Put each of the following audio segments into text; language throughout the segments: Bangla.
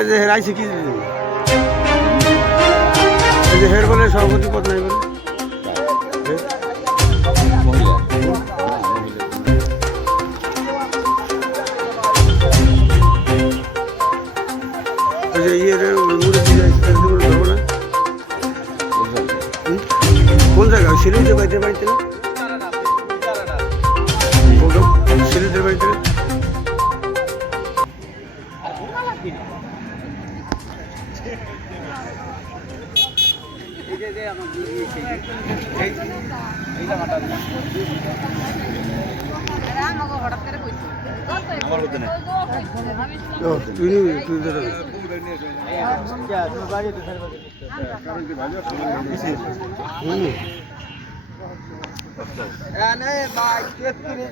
বলে যে হের আইসি কি এই যে হের বলে সভাপতি পদ নাই বলে মহিলা ওই যে ইয়ের মুরব্বী ধরবো না কোন জায়গা সিলিজের বাড়িতে বাড়িতে না সিলিজের বাড়িতে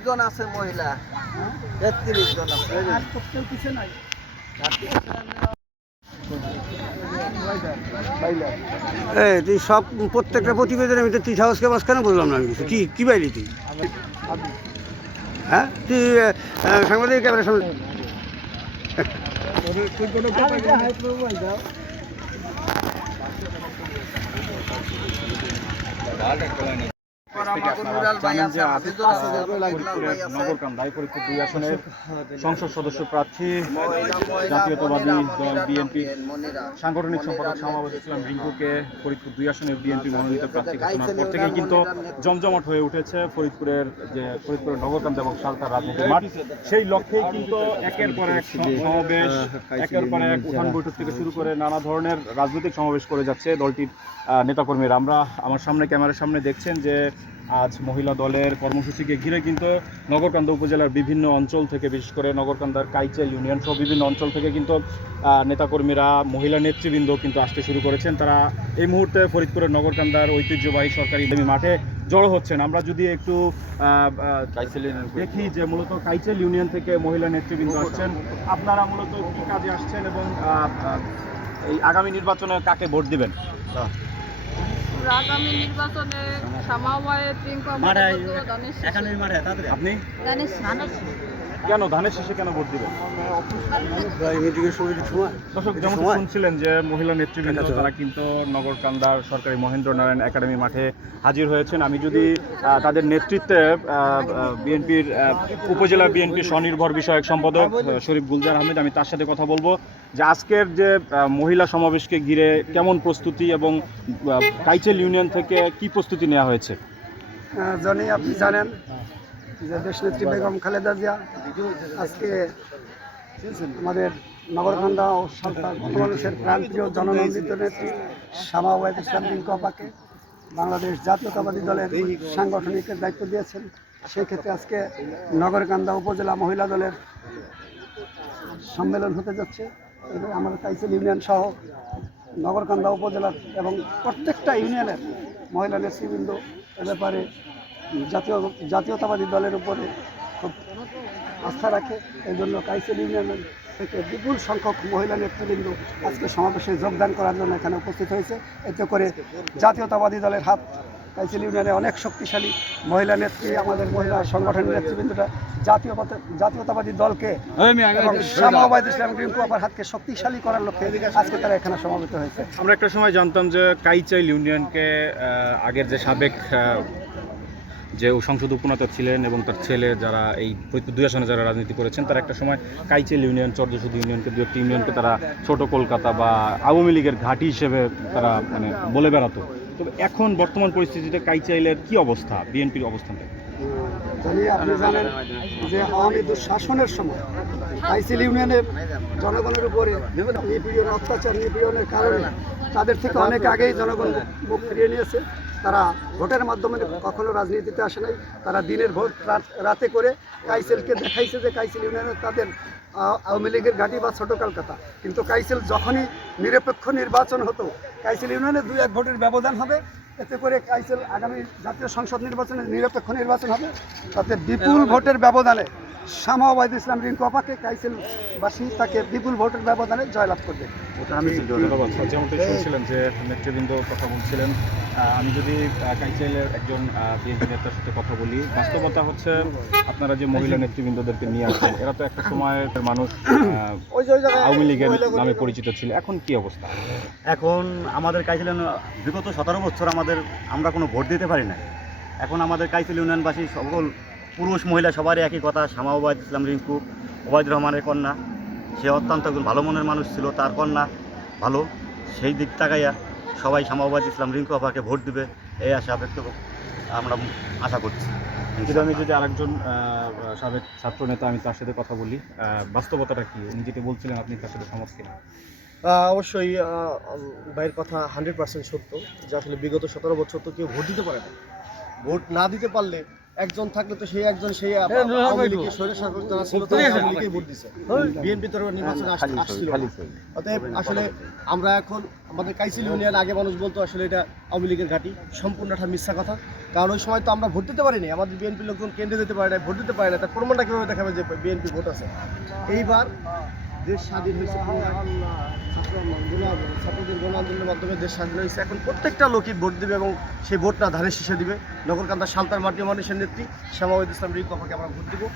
জন আছে মহিলা 33 জন আছে তুই সব প্রত্যেকটা প্রতিবেদনের ভিতরে তুই সাহসকে বাস কেন বুঝলাম না আমি কিছু কি কি বাইলি তুই হ্যাঁ তুই সাংবাদিক ক্যামেরার সামনে নগরকান্দায় ফরিদপুর 2 আসনের সংসদ সদস্য প্রার্থী জাতীয়তাবাদী দল বিএনপি সাংগঠনিক সম্পাদক শামাবাদ ইসলাম রিঙ্কুকে ফরিদপুর 2 আসনের বিএনপি মনোনীত প্রার্থী ঘোষণার পর থেকেই কিন্তু জমজমাট হয়ে উঠেছে ফরিদপুরের নগরকান্দা এবং সালতার রাজনীতির মাঠ। সেই লক্ষ্যেই কিন্তু একের পর এক সমাবেশ, একের পর এক উঠান বৈঠক থেকে শুরু করে নানা ধরনের রাজনৈতিক সমাবেশ করে যাচ্ছে দলটির নেতাকর্মীরা। আমার সামনে ক্যামেরার সামনে দেখছেন যে আজ মহিলা দলের কর্মসূচিকে ঘিরে কিন্তু নগরকান্দা উপজেলার বিভিন্ন অঞ্চল থেকে, বিশেষ করে নগরকান্দার কাইচেল ইউনিয়ন সহ বিভিন্ন অঞ্চল থেকে কিন্তু নেতাকর্মীরা, মহিলা নেতৃবৃন্দ কিন্তু আসতে শুরু করেছেন। তারা এই মুহূর্তে ফরিদপুরের নগরকান্দার ঐতিহ্যবাহী সরকারি মাঠে জড়ো হচ্ছেন। আমরা যদি একটু দেখি যে মূলত কাইচেল ইউনিয়ন থেকে মহিলা নেতৃবৃন্দ আসছেন, আপনারা মূলত কী কাজে আসছেন এবং এই আগামী নির্বাচনে কাকে ভোট দিবেন? আগামী নির্বাচনে আপনি কেন ধানের শেষে কেন ভোট দিবেন? দর্শক যেমন শুনছিলেন যে মহিলা নেতৃবৃন্দ তারা কিন্তু নগরকান্দার সরকারি মহেন্দ্র নারায়ণ একাডেমি মাঠে হাজির হয়েছেন। আমি যদি তাদের নেতৃত্বে বিএনপির উপজেলা বিএনপির স্বনির্ভর বিষয়ক সম্পাদক শরীফ গুলজার আহমেদ, আমি তার সাথে কথা বলবো যে আজকের যে মহিলা সমাবেশকে ঘিরে কেমন প্রস্তুতি এবং কাইচেল ইউনিয়ন থেকে কি প্রস্তুতি নেওয়া হয়েছে। আপনি জানেন যে দেশনেত্রী বেগম খালেদা জিয়া আজকে আমাদের নগরকান্দা ও সালতার মানুষের প্রান্তীয় জননন্দিত নেত্রী শামাওয়াত ইসলাম রিঙ্কু আপাকে বাংলাদেশ জাতীয়তাবাদী দলের সাংগঠনিকের দায়িত্ব দিয়েছেন। সেই ক্ষেত্রে আজকে নগরকান্দা উপজেলা মহিলা দলের সম্মেলন হতে যাচ্ছে এবং আমাদের কাইচেল ইউনিয়ন সহ নগরকান্দা উপজেলার এবং প্রত্যেকটা ইউনিয়নের মহিলা নেতৃবৃন্দ এ ব্যাপারে জাতীয়তাবাদী দলের উপরে খুব আস্থা রাখে। এই জন্য কাইচেল ইউনিয়ন থেকে বিপুল সংখ্যক মহিলা নেতৃবৃন্দ আজকে সমাবেশে যোগদান করার জন্য এখানে উপস্থিত হয়েছে। এতে করে জাতীয়তাবাদী দলের হাত কাইচেল ইউনিয়নে অনেক শক্তিশালী। মহিলা নেত্রী, আমাদের মহিলা সংগঠনের নেতৃবৃন্দটা জাতীয়তাবাদী দলকে এবং শামাওয়াত ইসলাম রিঙ্কু আপার হাতকে শক্তিশালী করার লক্ষ্যে আজকে তারা এখানে সমাবেত হয়েছে। আমরা একটা সময় জানতাম যে কাইচেল ইউনিয়নকে আগের যে সাবেক যে সংসদ উপনেতা ছিলেন এবং তার ছেলে যারা এই ফরিদপুর 2 আসনে যারা রাজনীতি করেছেন, তারা একটা সময় কাইচেল ইউনিয়ন, চরজশুদ ইউনিয়নকে, 2 একটি ইউনিয়নকে তারা ছোট কলকাতা বা আওয়ামী লীগের ঘাঁটি হিসেবে তারা বলে বেড়াতো। তবে এখন বর্তমান পরিস্থিতিতে কাইচেলের কি অবস্থা, বিএনপির অবস্থানটা? আপনি জানেন যে আওয়ামী দুঃশাসনের সময় কাইচেল ইউনিয়নের জনগণের উপরে নিপীড়ন, অত্যাচার, নিপীড়নের কারণে তাদের থেকে অনেক আগেই জনগণ মুখ ফিরিয়ে নিয়েছে। তারা ভোটের মাধ্যমে কখনো রাজনীতিতে আসে নাই। তারা দিনের ভোট রাতে করে কাইচেলকে দেখাইছে যে কাইচেল ইউনিয়নের তাদের আওয়ামী লীগের ঘাঁটি বা ছোট কলকাতা। কিন্তু কাইচেল যখনই নিরপেক্ষ নির্বাচন হতো, কাইচেল ইউনিয়নে 2-1 ভোটের ব্যবধান হবে, এতে করে কাইসেল আগামী জাতীয় সংসদ নির্বাচনে নিরপেক্ষ নির্বাচন হবে, তাতে বিপুল ভোটের ব্যবধানে শামা ওবায়দুল ইসলাম রিঙ্কু আপাকে কাইসেলবাসী তাকে বিপুল ভোটের ব্যবধানে জয়লাভ করবে। ধন্যবাদ। যেমনটি শুনছিলেন যে নেতৃবৃন্দ কথা বলছিলেন, আমি যদি কাইসেলের একজন বিএনপি নেতার সাথে কথা বলি, বাস্তবতা হচ্ছে আপনারা যে মহিলা নেতৃবৃন্দদেরকে নিয়ে আসছেন, এরা তো একটা সময়ের মানুষ আওয়ামী লীগের নামে পরিচিত ছিল, এখন কি অবস্থা? এখন আমাদের কাইসেল বিগত 17 বছর আমরা কোনো ভোট দিতে পারি না। এখন আমাদের কাইসেল ইউনিয়নবাসী সকল পুরুষ মহিলা সবারই একই কথা, শামা ওবায়দুল ইসলাম রিঙ্কু ওবায়দুর রহমানের কন্যা, সে অত্যন্ত একজন ভালো মনের মানুষ ছিল, তার কন্যা ভালো, সেই দিক তাকাইয়া সবাই শামা ওবায়দুল ইসলাম রিঙ্কু আপাকে ভোট দিবে এই আশা ব্যক্ত আমরা আশা করছি। কিন্তু আমি যদি আরেকজন সাবেক ছাত্র নেতা, আমি তার সাথে কথা বলি, বাস্তবতাটা কি? উনি যেটা বলছিলেন আপনি তার সাথে সহমত কিনা? অবশ্যই ভাইয়ের কথা 100% সত্য, যে আসলে বিগত 17 বছর তো কেউ ভোট দিতে পারে না। ভোট না দিতে পারলে একজন থাকলে তো সেই একজন সেই আওয়ামী লীগের স্বৈরশাসক যারা ছিল তারা আওয়ামী লীগেই ভোট দিছে, বিএনপি তো নির্বাচনে আসছিল। অতএব আসলে আমরা এখন আমাদের কাইসেল ইউনিয়ন, আগে মানুষ বলতো আসলে এটা আওয়ামী লীগের ঘাঁটি, সম্পূর্ণটা মিথ্যা কথা। কারণ ওই সময় তো আমরা ভোট দিতে পারিনি, আমাদের বিএনপি লোকজন কেন্দ্রে দিতে পারে না, ভোট দিতে পারে না, তার প্রমাণটা কীভাবে দেখাবে যে বিএনপি ভোট আছে? এইবার দেশ স্বাধীন হয়েছে, ছাত্রদের গণ আন্দোলনের মাধ্যমে দেশ স্বাধীন হয়েছে। এখন প্রত্যেকটা লোকই ভোট দেবে এবং সেই ভোটটা ধানের শীষে দিবে। নগরকান্দা সালতার মাটি মানুষের নেত্রী শামা ওবায়দুল ইসলাম রিঙ্কু আপাকে আমরা ভোট দেবো,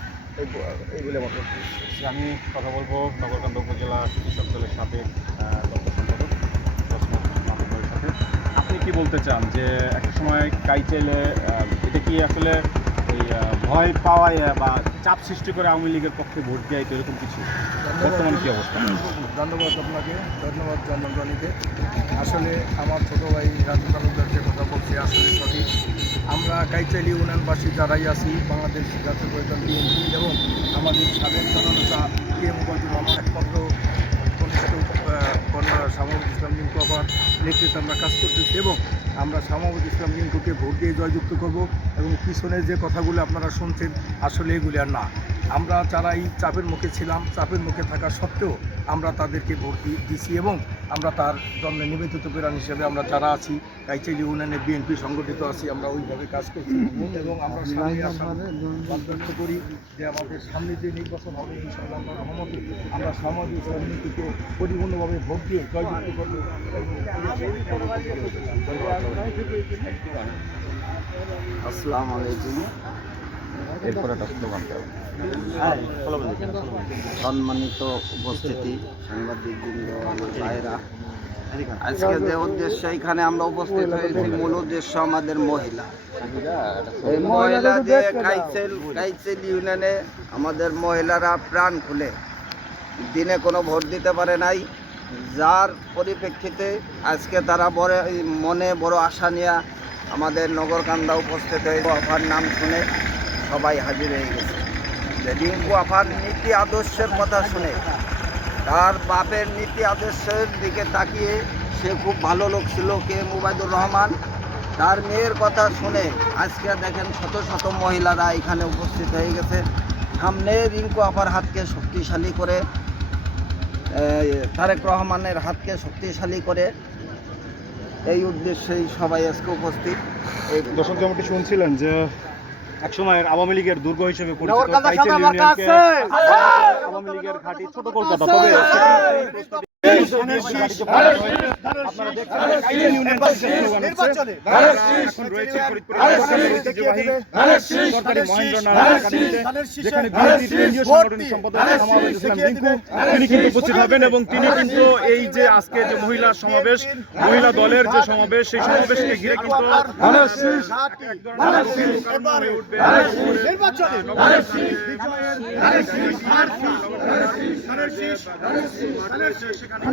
এই বলে আমার বক্তব্য। আমি কথা বলবো নগরকান্দা উপজেলা কৃষক দলের সাবেক দপ্তর সম্পাদক মাহবুবের সাথে। আপনি কি বলতে চান যে একটা সময় কাইসেলে এটা কি আসলে এই ভয় পাওয়ায় বা চাপ সৃষ্টি করে আওয়ামী লীগের পক্ষে ভোট দেয়, তো এরকম কিছু বর্তমান কি অবস্থা? ধন্যবাদ আপনাকে, ধন্যবাদ জনগণকে। আসলে আমার ছোটো ভাই রাজু তালুকদার যে কথা বলছে আসলে সঠিক। আমরা কাইচাইল ইউনিয়নবাসী যারাই আছি, বাংলাদেশ জাতীয় পরিষদ বিএনপি এবং আমাদের সাবেক জননেতা কে.এম. ওবায়দুর রহমান একমাত্র কনিষ্ঠ কন্যা শামা ওবায়দুল ইসলাম রিঙ্কু আপার নেতৃত্বে আমরা কাজ করতেছি এবং আমরা শামা ওবায়দুল ইসলাম রিঙ্কুকে ভোট দিয়ে জয়যুক্ত করব। এবং পিছনের যে কথাগুলো আপনারা শুনছেন আসলে এগুলি আর না। আমরা যারা এই চাপের মুখে ছিলাম, চাপের মুখে থাকা সত্ত্বেও আমরা তাদেরকে ভোট দিছি এবং আমরা তার জন্য নিবেদিত প্রাণ হিসেবে আমরা যারা আছি কাইচাইল ইউনিয়নে বিএনপি সংগঠিত আছি, আমরা ওইভাবে কাজ করছি এবং আমরা ব্যক্ত করি যে আমাদের সামনে যে নির্বাচন হবে ইনশাআল্লাহ রহমতে আমরা সামাজিক রাজনীতিকে পরিপূর্ণভাবে ভোট দিয়ে জয়যুক্ত করব। আসসালামু আলাইকুম। এরপর একটা স্লোগান দেওয়া। সম্মানিত উপস্থিতি, সাংবাদিকবৃন্দ, ভাইরা, আজকে যে উদ্দেশ্য এখানে আমরা উপস্থিত হয়েছি, মূল উদ্দেশ্য আমাদের মহিলা। এই মহিলা যে কাইসেল ইউনিয়নে আমাদের মহিলারা প্রাণ খুলে দিনে কোনো ভোট দিতে পারে নাই, যার পরিপ্রেক্ষিতে আজকে তারা মনে বড় আশা নিয়ে আমাদের নগরকান্দা উপস্থিত হয়ে আপার নাম শুনে সবাই হাজির হয়ে গেছে। যে রিঙ্কু আপার নীতি আদর্শের কথা শুনে, তার বাপের নীতি আদর্শের দিকে তাকিয়ে, সে খুব ভালো লোক ছিল কে.এম. ওবায়দুর রহমান, তার মেয়ের কথা শুনে আজকে দেখেন শত শত মহিলারা এখানে উপস্থিত হয়ে গেছে। সামনে রিঙ্কু আপার হাতকে শক্তিশালী করে, তারেক রহমানের হাতকে শক্তিশালী করে, এই উদ্দেশ্যেই সবাই আজকে উপস্থিত। দর্শক যেমনটি শুনছিলেন যে একসময়ের আওয়ামী লীগের দুর্গ হিসেবে পরিচিত কাইচাইল ইউনিয়নকে আওয়ামী লীগের ঘাঁটি ছোট কলকাতা, তবে আপনারা দেখছেন কাইচাইল ইউনিয়নবাসী এখন রয়েছে ফরিদপুরের ঐতিহ্যবাহী সরকারি মহেন্দ্রনাথ একাডেমিতে, যেখানে বিএনপির কেন্দ্রীয় সাংগঠনিক সম্পাদক শামা ওবায়দুল ইসলাম রিঙ্কু তিনি কিন্তু উপস্থিত হবেন এবং তিনি কিন্তু এই যে আজকে যে মহিলা সমাবেশ, মহিলা দলের যে সমাবেশ, সেই সমাবেশকে ঘিরে কিন্তু সেখানে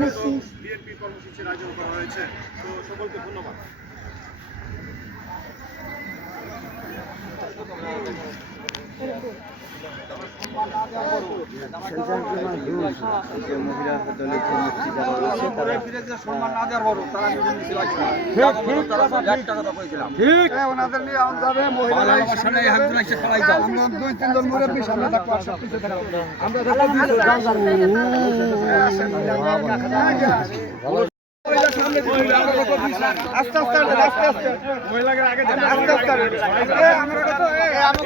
বিএনপি কর্মসূচির আয়োজন করা হয়েছে। তো সকলকে ধন্যবাদ। ওনাদের নিয়ে যাবে মহিলারা দুই তিনজন মুরব্বী সামনে থাকবো, আর সব পিছিয়ে থাকবো। আমরা আস্তে আস্তে আস্তে আস্তে মহিলাকে আগে দেন। আস্তে আস্তে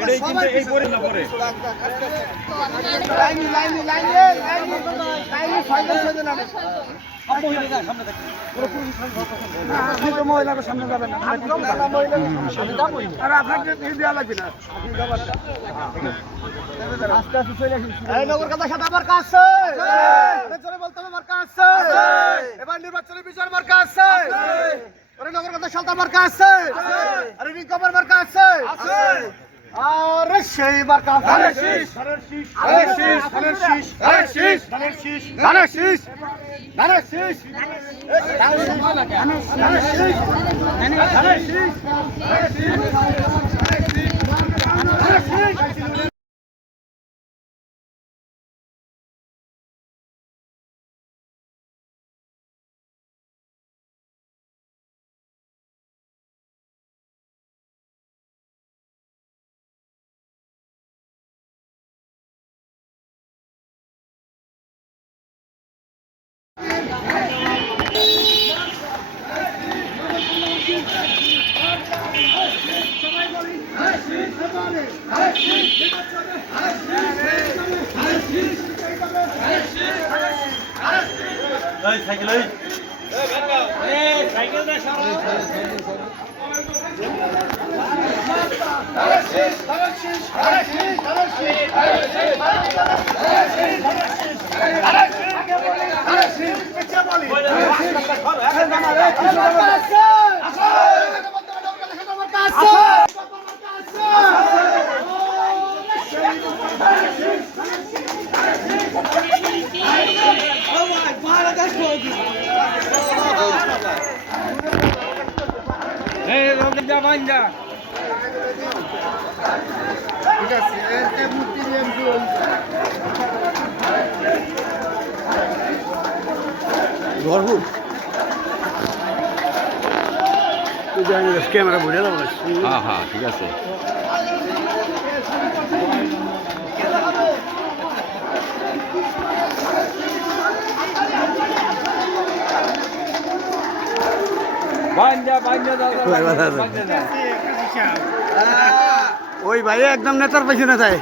এটাই কিন্তু এই পরে না পরে। আপনি তো মহিলাকে সামনে যাবেন না আরে আপনাকে দেওয়া লাগবে না আপনি যাবেন আস্তে আস্তে চলে আসুন এই নগর কথা সাথে আমার কাছে জোরে বলতে হবে আমার কাছে এবার নির্বাচনী বিচার আমার কাছে আরে নগর কথা সাথে আমার কাছে আরে রিকভার আমার কাছে আরে সেই মার্কা ধানের শীষ ধানের শীষ ধানের শীষ ধানের শীষ ধানের শীষ ধানের শীষ ধানের শীষ ধানের শীষ ধানের শীষ ক্যামেরা বুঝে যাবো হ্যাঁ হ্যাঁ ঠিক আছে। ওই ভাই একদম নেতার পেছনে যায়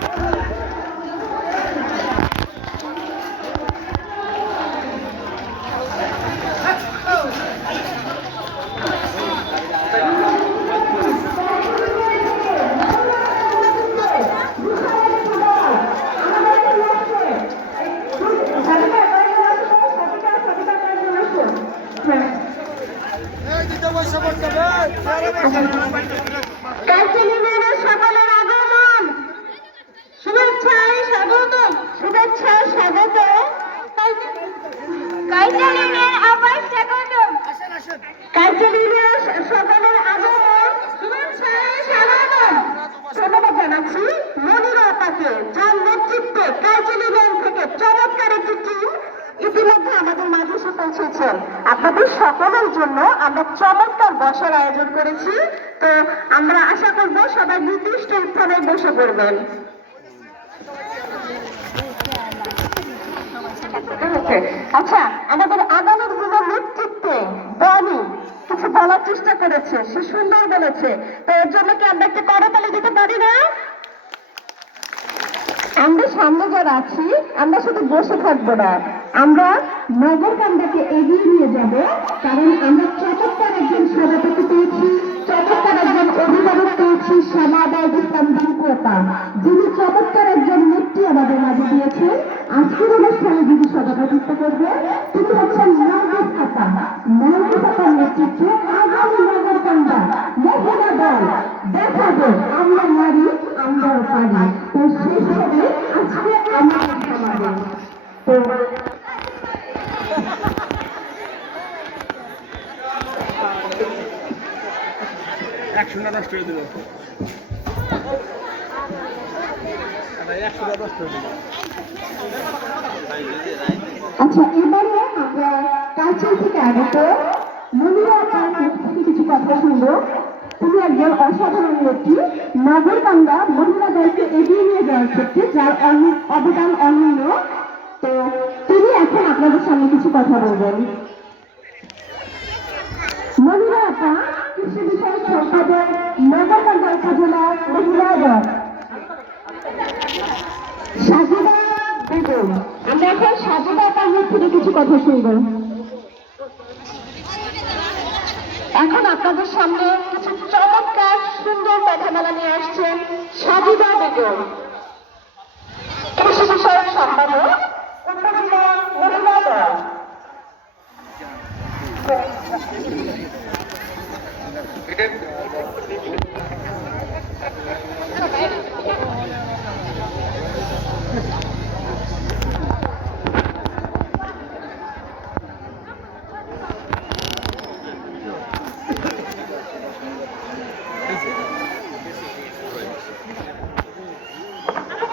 সকলের আগমন শুভেচ্ছায় স্বাগত শুভেচ্ছায় স্বাগত কাইজালিনের আবার স্বাগত কাইজালিনের সকলের আগমন শুভেচ্ছায় স্বাগত ধন্যবাদ জানাচ্ছি মনিরা আপাকে যার নেতৃত্বে কাইজালিনের থেকে চমৎকার একটি টিম ইতিমধ্যে আমাদের মাঝে এসে পৌঁছেছেন। আপনাদের সকলের জন্য আমরা চমৎকার বসার আয়োজন করেছি, তো আমরা আশা করব সবাই নির্দিষ্ট স্থানে বসে পড়বেন। আচ্ছা, আমাদের আগামীর দিনের নেতৃত্বে বনি কিছু বলার চেষ্টা করেছে, সে সুন্দর বলেছে, তো এর জন্য কি আমরা একটা করতালি দিতে পারি না? আমরা সামনে যারা আছি আমরা শুধু বসে থাকবো না, আমরা নগরকান্দাকে এগিয়ে নিয়ে যাব, কারণ আমরা চমৎকার একজন সভাপতি পেয়েছি, চমৎকার একজন অভিভাবক পেয়েছি, শ্যামাবাদ ইসলাম বিনকোতা, যিনি চমৎকার একজন নেত্রী আমাদের মাঝে দিয়েছেন। আজকের অনুষ্ঠানে যিনি সভাপতিত্ব করবে তিনি হচ্ছেন নার্গিস খাতার নেতৃত্বে আগামী নগরকান্দা মহিলা দল দেখাবো আমরা নারী আমরাও পারি। তো সেই হিসেবে আজকে আমাদের সমাবেশ তো আচ্ছা, এবারে আমরা কালচার থেকে আগত মনিরা আপার মুখ থেকে কিছু কথা শুনবো। তিনি একজন অসাধারণ ব্যক্তি, নগরকান্দা মহিলা দলকে এগিয়ে নিয়ে যাওয়ার ক্ষেত্রে যার অবদান অনন্য। তো তিনি এখন আপনাদের সামনে কিছু কথা বলবেন। কৃষি বিষয়ক সম্পাদক নগরকান্দা উপজেলা মহিলা দল সাজিদা বেগম। আমরা এখন সাজিদা আপার মুখ থেকে কিছু কথা শুনব। এখন আপনাদের সামনে কিছু চমৎকার সুন্দর কথামালা নিয়ে আসছেন সাজিদা বেগম, কৃষি বিষয়ক সম্পাদক উপজেলা মহিলা দল।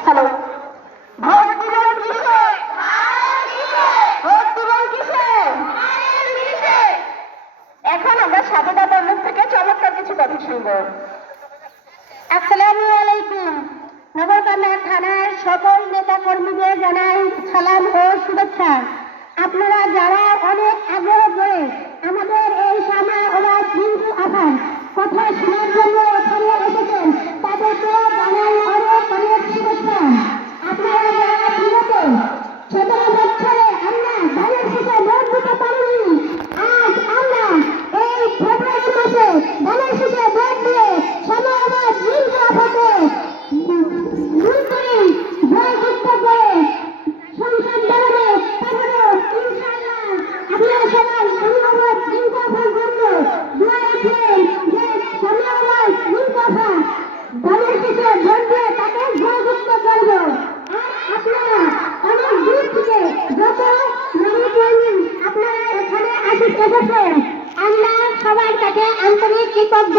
হ্যালো, ভোট দিবেন কিসে? ভোট দিবেন কিসে? এখন আমরা সাজিদা আপার মুখ থেকে চমৎকার কিছু কথা শুনবো। আসসালামু আলাইকুম। নগরকান্দা থানার সকল নেতা কর্মীদের জানাই সালাম ও শুভেচ্ছা। আপনারা যারা অনেক আগ্রহ করে আমাদের এই সামা ওরা বিন্দু আধার কথা শোনার জন্য এখানে এসেছেন, তাদেরকে জানাই অনেক অনেক শুভেচ্ছা। আপনারা যারা বিগত 17 বছরে আমরা ধানের শীষে ভোট দিতে পারিনি, আজ আমরা এই ফেব্রুয়ারি মাসে ধানের শীষে ভোট দিয়ে সমাজ বিন্দু আধারকে ভুল করে জয়যুক্ত করে সংসদ ভবনে পাঠানো। ইনশাআল্লাহ আপনারা সবাই সমাজ বিন্দু আধার জন্য দোয়া রাখবেন যে সমাজ বিন্দু আধার ধানের শীষে ভোট দিয়ে তাকে জয়যুক্ত করব। আর আপনারা অনেক দূর থেকে যত নারী আপনারা এখানে এসেছেন, আমরা সবার কাছে আন্তরিক কৃতজ্ঞ।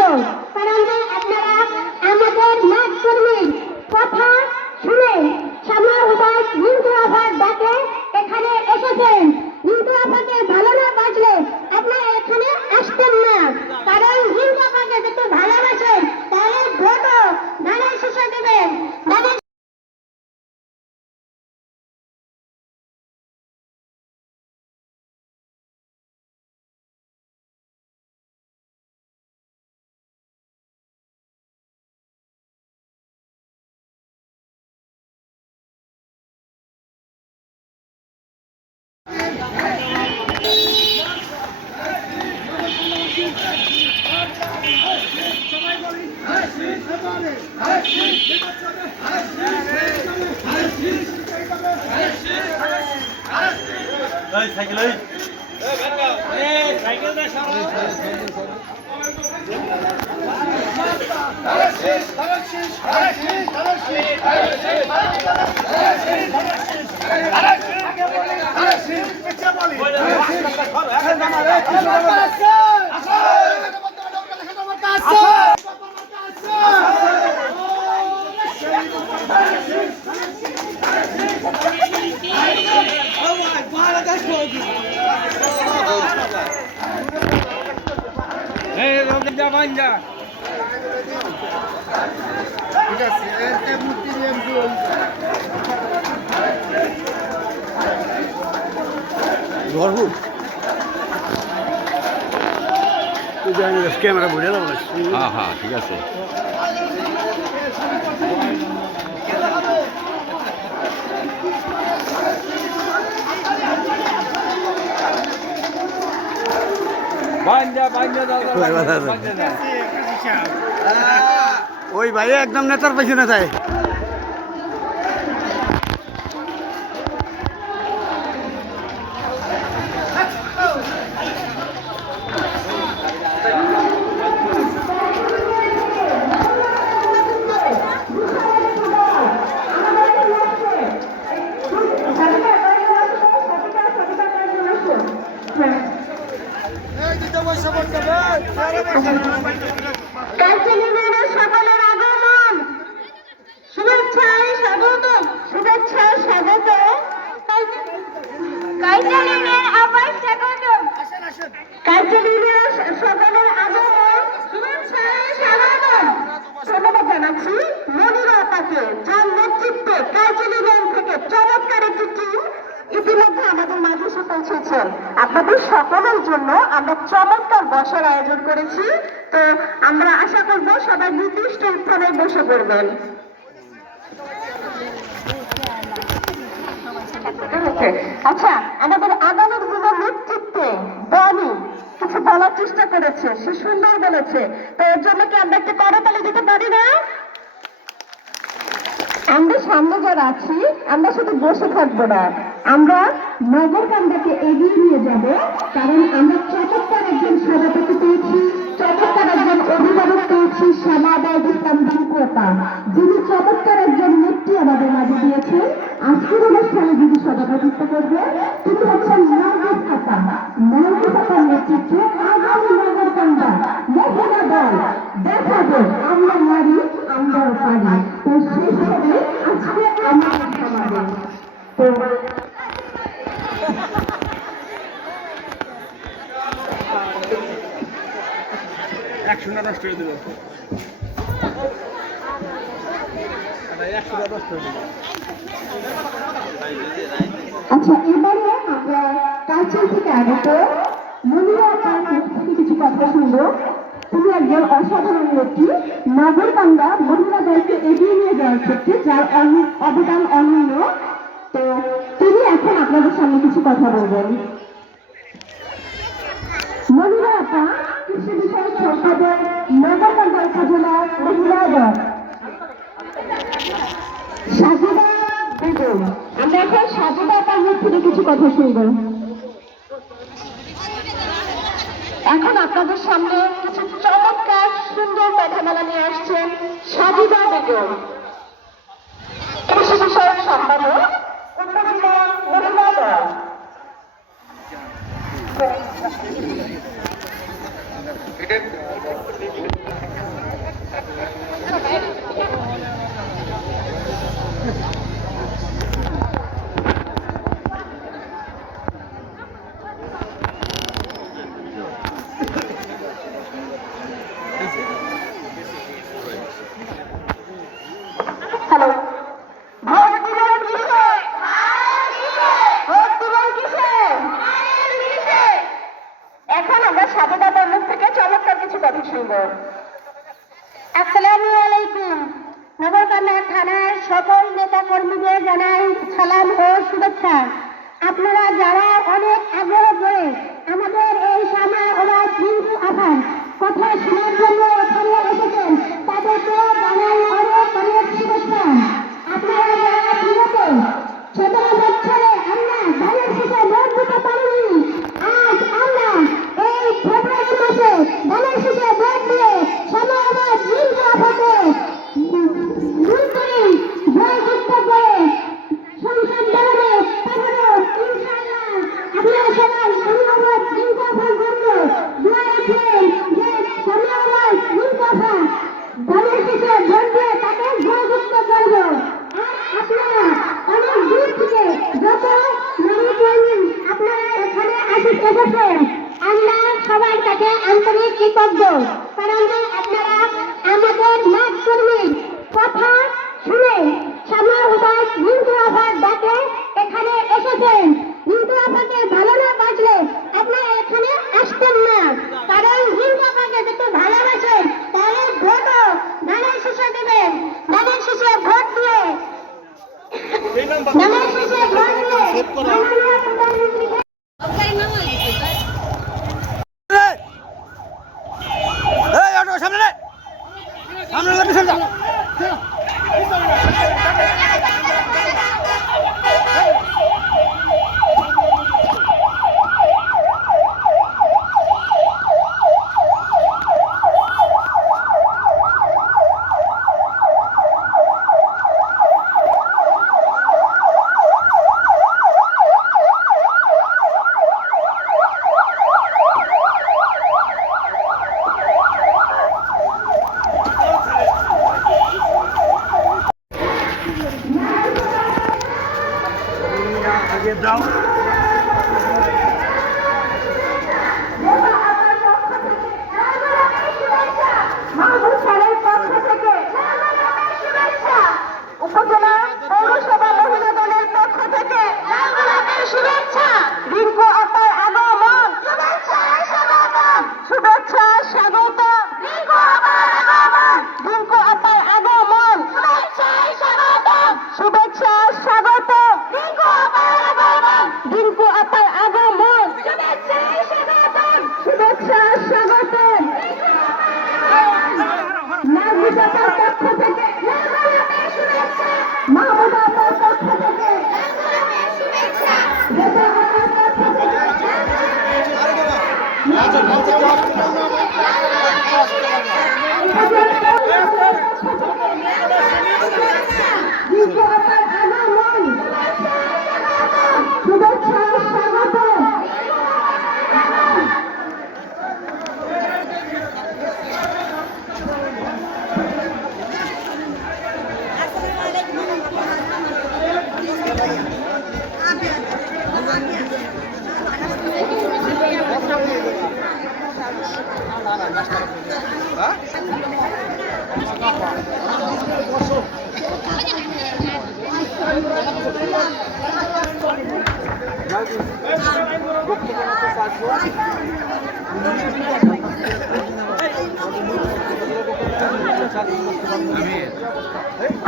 কারণ আপনারা আমাদের মাঠ কর্মীর কথা শুনে সামা উপায় হিন্দু আভার ডাকে এখানে এসেছেন। হিন্দু আভাকে ভালো না বাঁচলে আপনারা এখানে আসতেন না। কারণ হিন্দু আভাকে যদি ভালোবাসেন তাহলে ভোটও ধানের শীষে দেবেন। ক্যামেরা বুঝে যাবো। হ্যাঁ হ্যাঁ ঠিক আছে। ওই ভাই একদম নেতার পেছনে যায়। সকলের আগমন, শুভেচ্ছায় স্বাগত, শুভেচ্ছায় স্বাগত। কাইজালিনের আবার স্বাগত, কাইজালিনের সকলের আগমন, শুভেচ্ছায় স্বাগত। ধন্যবাদ জানাচ্ছি মনিরা আপাকে, যার নেতৃত্বে কাইজালিনের থেকে চমৎকার একটি টিম ইতিমধ্যে আমাদের মাঝে এসে পৌঁছেছেন। আপনাদের সকলের জন্য আমরা চমৎকার বসার আয়োজন করেছি। তো আমরা আশা করব সবাই নির্দিষ্ট স্থানে বসে পড়বেন। আচ্ছা, আমাদের আগামীর দিনের নেতৃত্বে বনি কিছু বলার চেষ্টা করেছে, সে সুন্দর বলেছে। তো এর জন্য কি আমরা একটা করতালি দিতে পারি না? আমরা সামনে যারা আছি আমরা শুধু বসে থাকবো না, আমরা নগরকান্দাকে এগিয়ে নিয়ে যাব। কারণ আমরা চমৎকার একজন সভাপতি পেয়েছি, চমৎকার একজন অভিভাবক পেয়েছি, শ্যামা আবাইদ ইসলাম রিঙ্কুপা, যিনি চমৎকার একজন নেত্রী আমাদের মাঝে দিয়েছেন। আজকের অনুষ্ঠানে যিনি সভাপতিত্ব করবে তিনি হচ্ছেন নার্গিস নেতৃত্বে আগামী নগরকান্দা মহিলা দল দেখাবো আমরা নারী আমরাও পারি। তো সেই হিসাবে আজকে আমাদের সমাবেশ। তো আচ্ছা, এবারে আমরা কালচার থেকে আগত মনিরা আপার মুখ থেকে কিছু কথা শুনবো। তিনি একজন অসাধারণ ব্যক্তি, নগরকান্দা মহিলা দলকে এগিয়ে নিয়ে যাওয়ার ক্ষেত্রে যার অবদান অনন্য। তো তিনি এখন আপনাদের সামনে কিছু কথা বলবেন। মনিরা আপা কৃষি বিষয়ক সম্পাদক, নগরকান্দা উপজেলা মহিলা দল। সাজিদা বেগম, আমরা এখন সাজিদা আপার মুখ থেকে কিছু কথা শুনব। এখন আপনাদের সামনে কিছু চমৎকার সুন্দর কথামালা নিয়ে আসছেন সাজিদা বেগম, কৃষি বিষয়ক সম্পাদক, উপজেলা মহিলা দল। হ্যালো, ভোট দিবেন কিসে? ভোট দিবেন কিসে? এখন আমরা সাজিদা মুখ থেকে চমৎকার কিছু কথা শুনব। আসসালামু আলাইকুম। নগরকান্দা থানার সকল নেতা কর্মীদের জানাই সালাম ও শুভেচ্ছা। আপনারা যারা অনেক আগ্রহ করে আমাদের এই শ্যামা আবাইদ রিঙ্কু আপার কথা শোনার জন্য এখানে এসেছেন তাদেরকে জানাই অনেক অনেক শুভেচ্ছা। আপনারা যারা বিগত 17 বছরে আমরা ধানের শীষে ভোট দিতে পারিনি, আজ আমরা এই ফেব্রুয়ারি মাসে ধানের শীষে ভোট দিয়ে শ্যামা আবাইদ রিঙ্কু আপাকে জয়যুক্ত করে সংসদ ভবনে পাঠাবো ইনশাআল্লাহ। আপনারা সবাই শ্যামা আবাইদ রিঙ্কু আপার জন্য দোয়া রাখবেন যে শ্যামা আবাইদ রিঙ্কু আপা ধানের শীষে ভোট দিয়ে তাকে জয়যুক্ত করবো। আর আপনারা অনেক দূর থেকে যত নারী কর্মী আপনারা এখানে এসেছেন, আমরা সবার কাছে আন্তরিক কৃতজ্ঞ। কারণ আপনারা আমাদের নাচ কর্মীর কথা শুনে শ্যামা আবাইদ রিঙ্কু আপার ডাকে এখানে এসেছেন। রিঙ্কু আপাকে ভালো না বাসলে আপনারা এখানে আসতেন না। কারণ রিঙ্কু আপাকে যদি ভালোবাসেন তাহলে ভোটও ধানের শীষে দেবেন। ধানের শীষে ভোট দিয়ে ধানের শীষে ভোট দিয়ে মাননীয় প্রধানমন্ত্রী শুভেচ্ছা স্বাগত।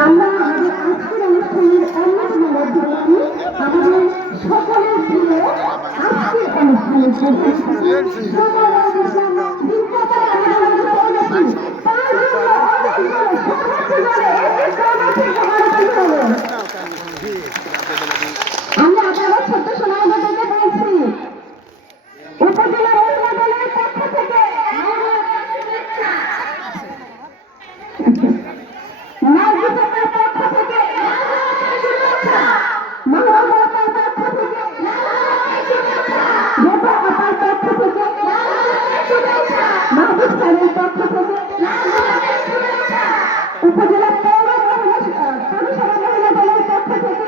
আমরা আমাদের আজকের অনুষ্ঠানের অন্যতম মধ্যবর্তী আমাদের সকলের প্রিয় আজকের অনুষ্ঠানের আমরা আপনারা ছোট্ট সময় থেকে বলছি উপজেলা মহিলা দলের পক্ষ থেকে নার্গিসের পক্ষ থেকে মহামাতার পক্ষ থেকে রূপা আপার পক্ষ থেকে মাহবুব খানের পক্ষ থেকে উপজেলা পৌর মহিলা পৌরসভা মহিলা দলের পক্ষ থেকে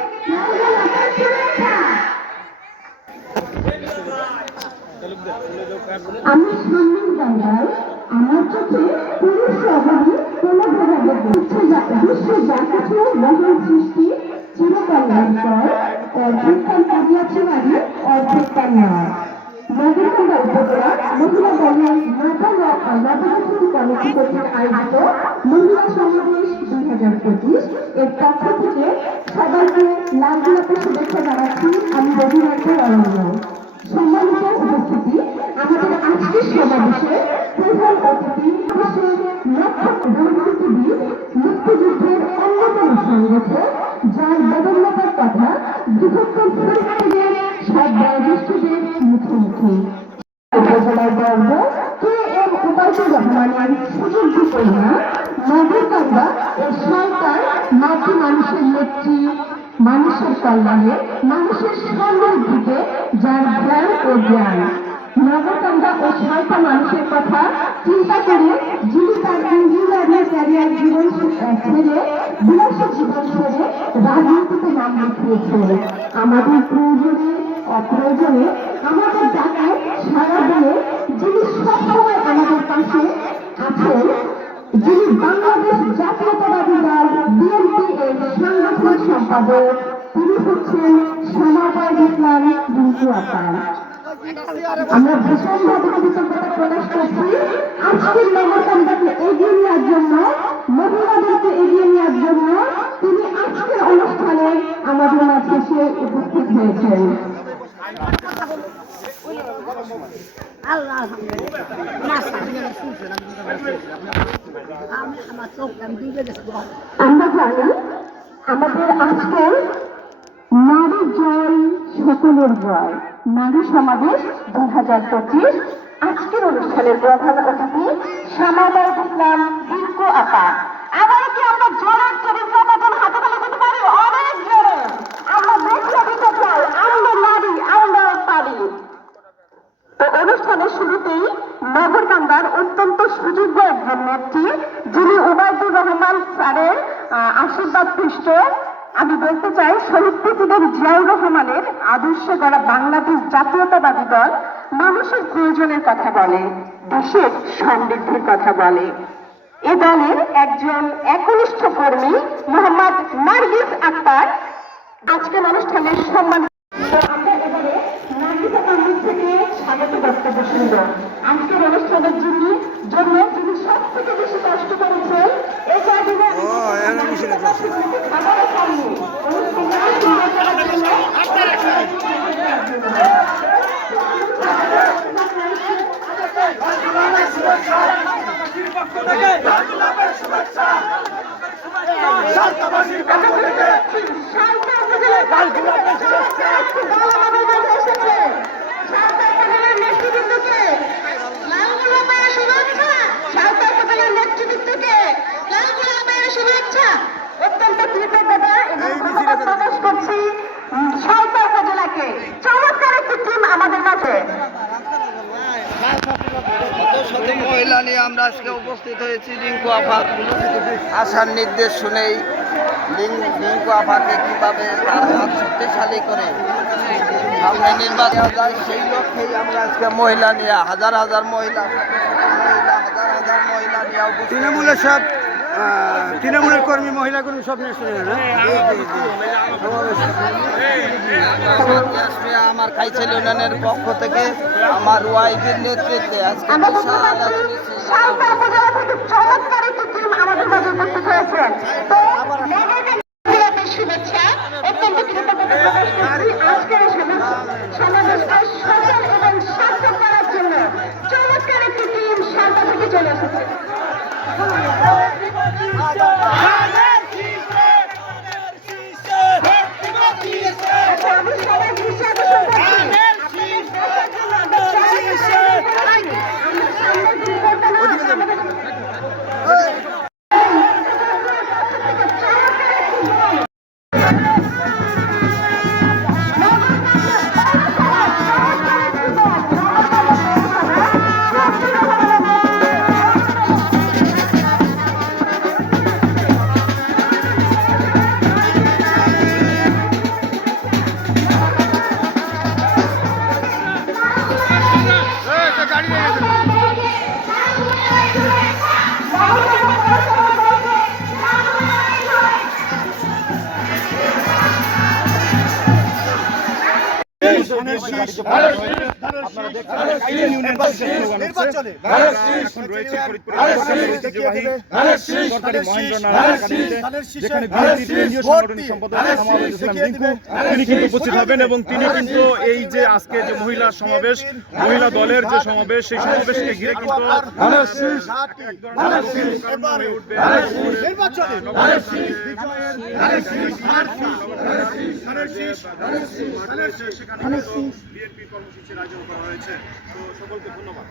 আমি সামনের জায়গায় আমার চোখে পুরুষ অভাবী কোনো ভোগাবে বিশ্ব যা কিছু মহান সৃষ্টি চিরকল্যাণকর অর্ধেককাল কাটিয়াছে বাড়ি অর্ধেককাল নয়। নগরকান্দা উপজেলা মহিলা দলের নবগঠন কমিটি কর্তৃক আয়োজিত মহিলা সমাবেশ 2025 এর পক্ষ থেকে সবাইকে লাল গোলাপের শুভেচ্ছা জানাচ্ছি আমি রবীন্দ্রনাথ অরণ্য। সম্মানিত উপস্থিতি, আমাদের আজকের সমাবেশে প্রধান অতিথি রাজনীতিবিদ মুক্তিযুদ্ধের অন্যতম সংগঠক যার বদলতার কথা বৃহত্তর পরিবারের সব বয়োজ্যেষ্ঠদের মুখোমুখি উপজেলার গর্ব KM উবাইদুর রহমানের সুযোগ্য কন্যা নগরকান্দা ও সরকার মাটি মানুষের নেত্রী, মানুষের কল্যাণে মানুষের সমৃদ্ধিতে যার জ্ঞান ও জ্ঞান। নগরকান্দা ও সরকার মানুষের কথা চিন্তা করে যিনি তার ইঞ্জিনিয়ারিং ক্যারিয়ার জীবন ছেড়ে বিলাসী জীবন ছেড়ে রাজনীতিতে নাম লিখিয়েছেন। আমাদের প্রয়োজনে অপ্রয়োজনে আমাদের ডাকায় সারা দিনে যিনি সবসময় আমাদের পাশে আছেন, যিনি বাংলাদেশ জাতীয়তাবাদী দল বিএনপি এর সাংগঠনিক সম্পাদক, তিনি হচ্ছেন সামাবাদ ইসলাম রিঙ্কু আপা। আমরা ভীষণভাবে কৃতজ্ঞতা প্রকাশ করছি আজকের নগরকান্দাকে এগিয়ে নেওয়ার জন্য, মহিলাদেরকে এগিয়ে নেওয়ার জন্য তিনি আজকের অনুষ্ঠানে আমাদের মাঝে এসে উপস্থিত হয়েছেন। আমরা জানি আমাদের আজকের নারী জয় সকলের জয় নারী সমাবেশ 2025 আজকের অনুষ্ঠানের প্রধান অতিথি সামাবাদ ইসলাম রিঙ্কু আপা। আবার কি আমরা জোরের চরিত্র বদল হাতে তুলে দিতে পারি? অনেক জোরে আমরা দেখে দিতে চাই আমরা নারী, আমরা পারি। তো অনুষ্ঠানের শুরুতেই নগরকান্দার অত্যন্ত সুযোগ্য একজন নেত্রী, যিনি উবাইদুর রহমান স্যারের আশীর্বাদ পৃষ্ঠ, আমি বলতে চাই শহীদ প্রেসিডেন্ট জিয়াউর রহমানের আদর্শে গড়া বাংলাদেশ জাতীয়তাবাদী দল মানুষের প্রয়োজনের কথা বলে, দেশের সমৃদ্ধির কথা বলে। এ দলের একজন একনিষ্ঠ কর্মী মোহাম্মদ নার্গিস আক্তার আজকের অনুষ্ঠানের সম্মান। আমরা এবারে নার্গিস আক্তার থেকে স্বাগত বক্তব্য শুনব। আজকের অনুষ্ঠানের যিনি সব থেকে বেশি কষ্ট করেছেন এই কয়েকদিনে খাবারের সামনে নেতৃবৃন্দকে আমরা আজকে উপস্থিত হয়েছি রিঙ্কু আপার আসার নির্দেশ শুনেই রিঙ্কু আপাকে কিভাবে তার হাত শক্তিশালী করে সামনে নির্বাচন যায় সেই লক্ষ্যেই আমরা আজকে মহিলা নিয়ে হাজার হাজার মহিলা হাজার হাজার মহিলা নিয়ে তৃণমূলের সব তৃণমূলের কর্মী মহিলা কর্মী সব নিয়ে শুনে আমার কাইছেল ইউনিয়নের পক্ষ থেকে আমার ওয়াইফের নেতৃত্বে আজকে আমরা বিশাল দেখতে এক পাচ্ছি মিছিল। সালতা উপজেলা থেকে চমৎকার একটি টিম আমাদের মাঝে উপস্থিত হয়েছেন। তো নগরকান্দার শুভেচ্ছা অত্যন্ত কৃতজ্ঞতা প্রকাশ করছি আজকের এই সমাবেশকে সফল এবং সার্থক করার জন্য চমৎকার একটি টিম সালতা থেকে চলে এসেছে। আমি সবাই দৃষ্টি আকর্ষণ করছি। আপনাদের দেখার জন্য আমরা সামনের দুর্ঘটনা তিনি কিন্তু উপস্থিত হবেন এবং তিনি কিন্তু এই যে আজকে যে মহিলা সমাবেশ মহিলা দলের যে সমাবেশ সেই সমাবেশকে ঘিরে কিন্তু বিএনপি কর্মসূচির আয়োজন করা হয়েছে। তো সকলকে ধন্যবাদ।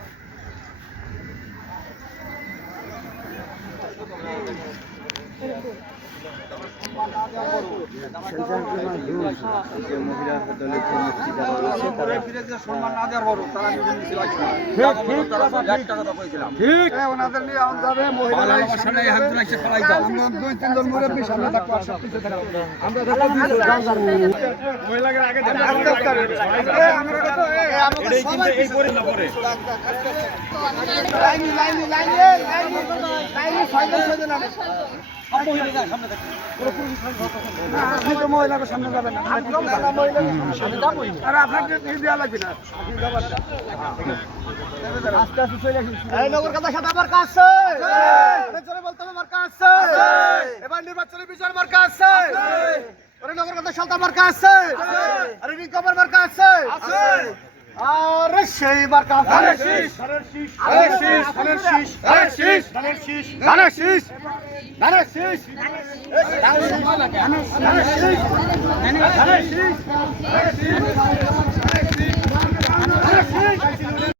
ওনাদের নিয়ে আম যাবে মহিলা দুই তিনজন মুরব্বী সামনে থাকবো আর সব পিছিয়ে থাকবো আমরা মহিলাকে আগে দেন। এটাই কিন্তু এই পরিণাম পরে আপনি তো মহিলাকে সামনে যাবেন না আর আপনাকে দেওয়া লাগবে না আস্তে আস্তে চলে আসুন। নগরকান্দার সাথে আমার কাজ আছে। জোরে বলতে হবে আমার কাজ আছে। এবার নির্বাচনের বিচার আমার কাজ আছে। আরে নগরকান্দার সাথে আমার কাজ আছে। আরে রিঙ্কু আমার কাজ আছে। আরে সেই মার্কা ধানের শীষ ধানের শীষ ধানের শীষ ধানের শীষ ধানের শীষ ধানের শীষ ধানের শীষ ধানের শীষ ধানের শীষ ধানের শীষ